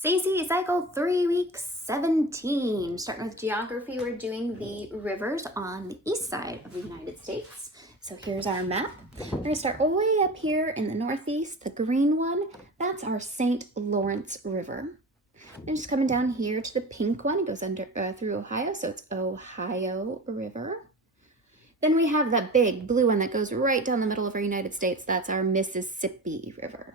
Stacey, cycle 3, week 17. Starting with geography, we're doing the rivers on the east side of the United States. So here's our map. We're going to start all the way up here in the northeast, the green one. That's our St. Lawrence River. And just coming down here to the pink one, it goes through Ohio, so it's Ohio River. Then we have that big blue one that goes right down the middle of our United States. That's our Mississippi River.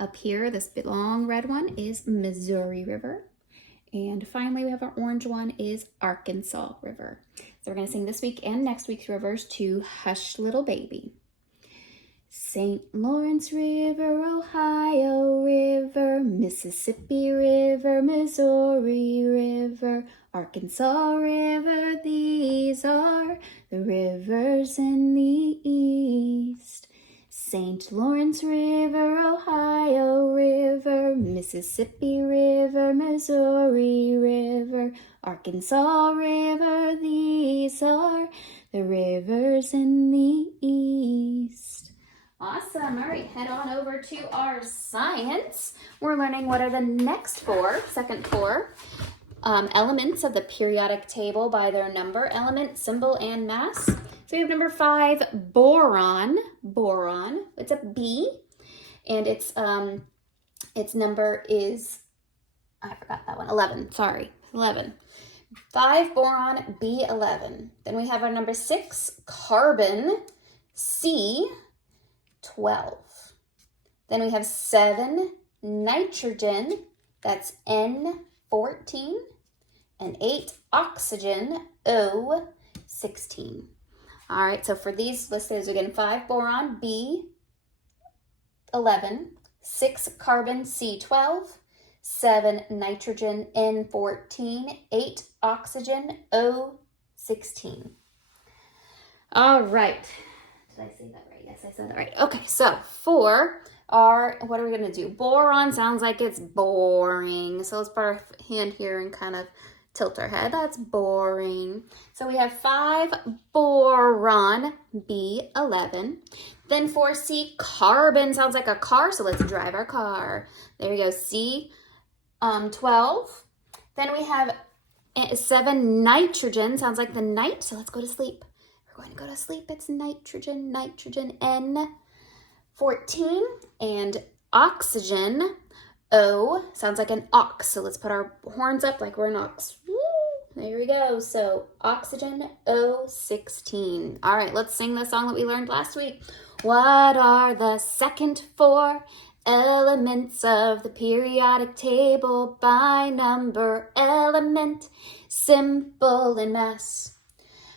Up here, this big long red one is Missouri River. And finally, we have our orange one is Arkansas River. So we're going to sing this week and next week's rivers to Hush Little Baby. St. Lawrence River, Ohio River, Mississippi River, Missouri River, Arkansas River, these are the rivers in the east. St. Lawrence River, Ohio River, Mississippi River, Missouri River, Arkansas River, these are the rivers in the east. Awesome. All right, head on over to our science. We're learning what are the second four elements of the periodic table by their number, element, symbol, and mass. So we have number 5, boron. Boron. It's a B, and its number is, I forgot that one, 11. Sorry, 11. 5, boron, B11. Then we have our number 6, carbon, C, 12. Then we have 7, nitrogen, that's N14, and 8, oxygen, O16. All right, so for these, let's say this again: 5, boron, B11, 6, carbon, C12, 7, nitrogen, N14, 8, oxygen, O16. All right. Did I say that right? Yes, I said that right. Okay, so for our, what are we going to do? Boron sounds like it's boring. So let's put our hand here and kind of tilt our head. That's boring. So we have 5, boron, B11. Then for C, carbon sounds like a car. So let's drive our car. There we go, C, 12. Then we have 7, nitrogen sounds like the night. So let's go to sleep. We're going to go to sleep. It's nitrogen, N14. And oxygen, O, sounds like an ox. So let's put our horns up like we're an ox. Woo! There we go. So oxygen, O16. All right, let's sing the song that we learned last week. What are the second 4 elements of the periodic table by number, element, symbol, and mass?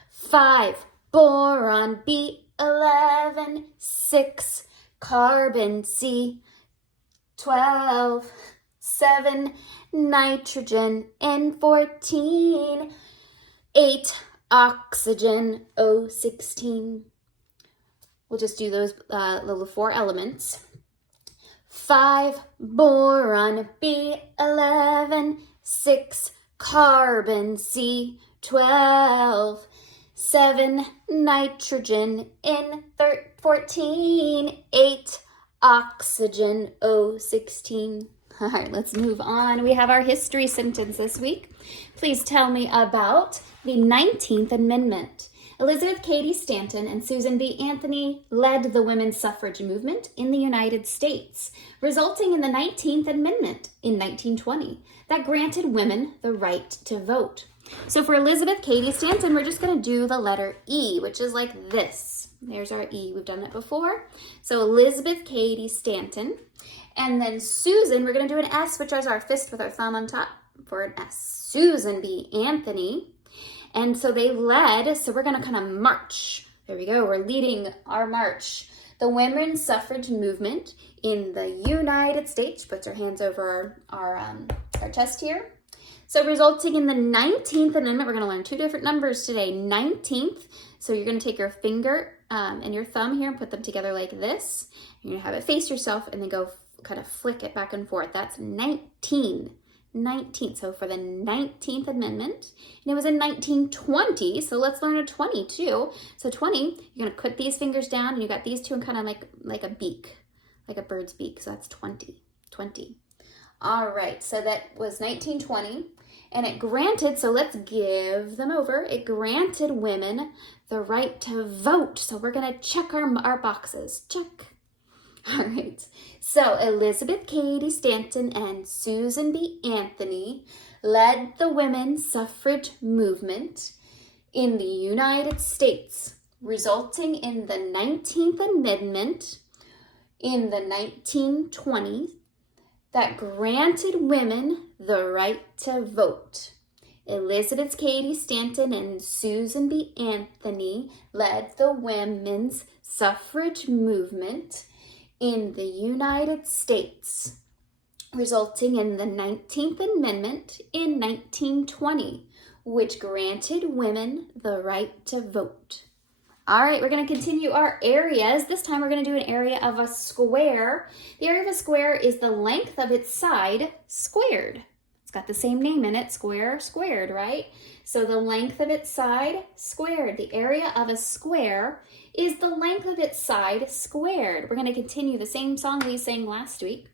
5, boron, B11, 6, carbon, C12, 7, nitrogen, N14, 8, oxygen, O16. We'll just do those little 4 elements. 5, boron, B11, 6, carbon, C12, 7, nitrogen, N14, 8, oxygen, O16. All right, let's move on. We have our history sentence this week. Please tell me about the 19th Amendment. Elizabeth Cady Stanton and Susan B. Anthony led the women's suffrage movement in the United States, resulting in the 19th Amendment in 1920 that granted women the right to vote. So for Elizabeth Cady Stanton, we're just going to do the letter E, which is like this. There's our E. We've done that before. So Elizabeth Cady Stanton. And then Susan, we're going to do an S, which is our fist with our thumb on top for an S. Susan B. Anthony. And so they led, so we're going to kind of march. There we go. We're leading our march. The women's suffrage movement in the United States. Puts our hands over our chest here. So resulting in the 19th Amendment, we're going to learn 2 different numbers today. 19th, so you're going to take your finger and your thumb here and put them together like this. You're going to have it face yourself and then go kind of flick it back and forth. That's 19. 19. So for the 19th Amendment, and it was in 1920, so let's learn a 20 too. So 20, you're going to put these fingers down and you got these two and kind of like a beak, like a bird's beak. So that's 20. All right, so that was 1920, and it granted, so let's give them over, it granted women the right to vote. So we're going to check our boxes. Check. All right, so Elizabeth Cady Stanton and Susan B. Anthony led the women's suffrage movement in the United States, resulting in the 19th Amendment in the 1920s that granted women the right to vote. Elizabeth Cady Stanton and Susan B. Anthony led the women's suffrage movement in the United States, resulting in the 19th Amendment in 1920, which granted women the right to vote. All right, we're going to continue our areas. This time we're going to do an area of a square. The area of a square is the length of its side squared. It's got the same name in it, square, squared, right? So the length of its side squared. The area of a square is the length of its side squared. We're going to continue the same song we sang last week.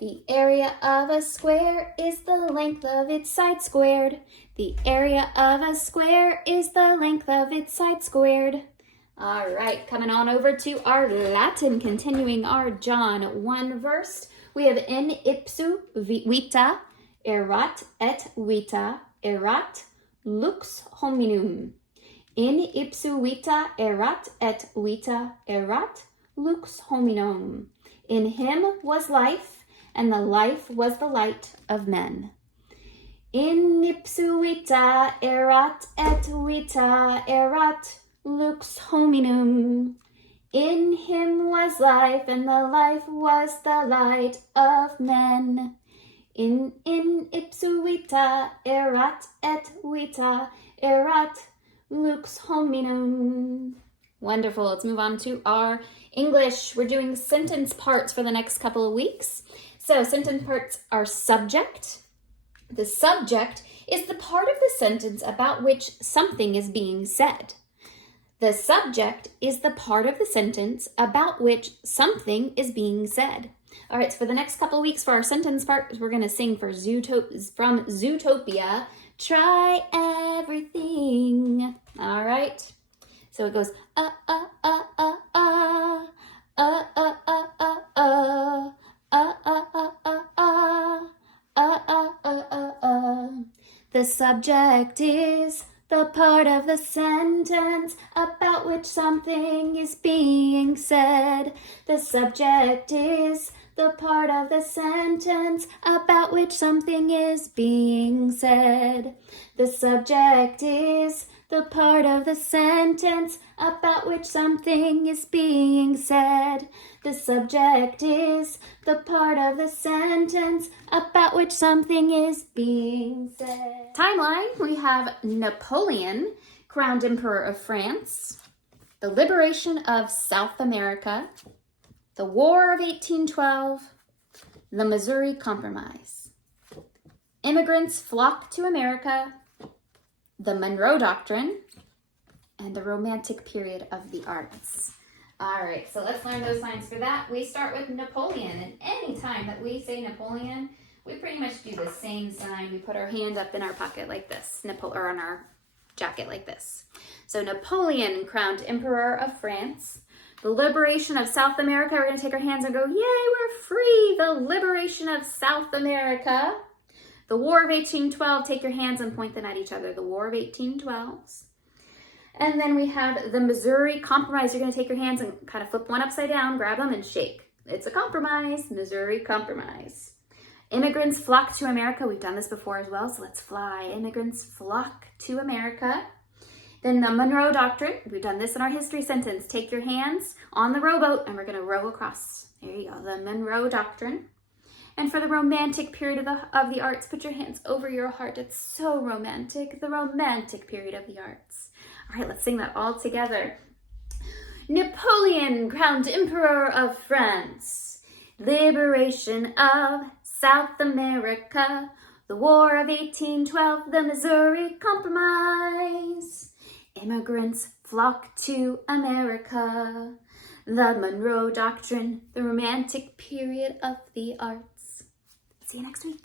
The area of a square is the length of its side squared. The area of a square is the length of its side squared. All right, coming on over to our Latin, continuing our John 1 verse. We have in ipsu vita erat et vita erat lux hominum. In ipsu vita erat et vita erat lux hominum. In him was life, and the life was the light of men. In ipsu vita erat et vita erat lux hominum. In him was life, and the life was the light of men. In ipsu vita erat et vita erat lux hominum. Wonderful. Let's move on to our English. We're doing sentence parts for the next couple of weeks. So sentence parts are subject. The subject is the part of the sentence about which something is being said. The subject is the part of the sentence about which something is being said. All right, so for the next couple of weeks for our sentence part, we're going to sing from Zootopia, Try Everything. All right, so it goes, The subject is the part of the sentence about which something is being said. The subject is the part of the sentence about which something is being said. The subject is the part of the sentence about which something is being said. The subject is the part of the sentence about which something is being said. Timeline, we have Napoleon, crowned Emperor of France, the liberation of South America, the War of 1812, the Missouri Compromise. Immigrants flocked to America, the Monroe Doctrine, and the Romantic period of the arts. All right, so let's learn those signs for that. We start with Napoleon, and any time that we say Napoleon, we pretty much do the same sign. We put our hand up in our pocket like this, or on our jacket like this. So Napoleon, crowned Emperor of France. The liberation of South America, we're gonna take our hands and go, yay, we're free! The liberation of South America. The War of 1812, take your hands and point them at each other. The War of 1812. And then we have the Missouri Compromise. You're going to take your hands and kind of flip one upside down, grab them, and shake. It's a compromise, Missouri Compromise. Immigrants flock to America. We've done this before as well, so let's fly. Immigrants flock to America. Then the Monroe Doctrine. We've done this in our history sentence. Take your hands on the rowboat, and we're going to row across. There you go, the Monroe Doctrine. And for the Romantic period of the arts, put your hands over your heart. It's so romantic, the Romantic period of the arts. All right, let's sing that all together. Napoleon, crowned Emperor of France. Liberation of South America. The War of 1812, the Missouri Compromise. Immigrants flock to America. The Monroe Doctrine, the Romantic period of the arts. See you next week.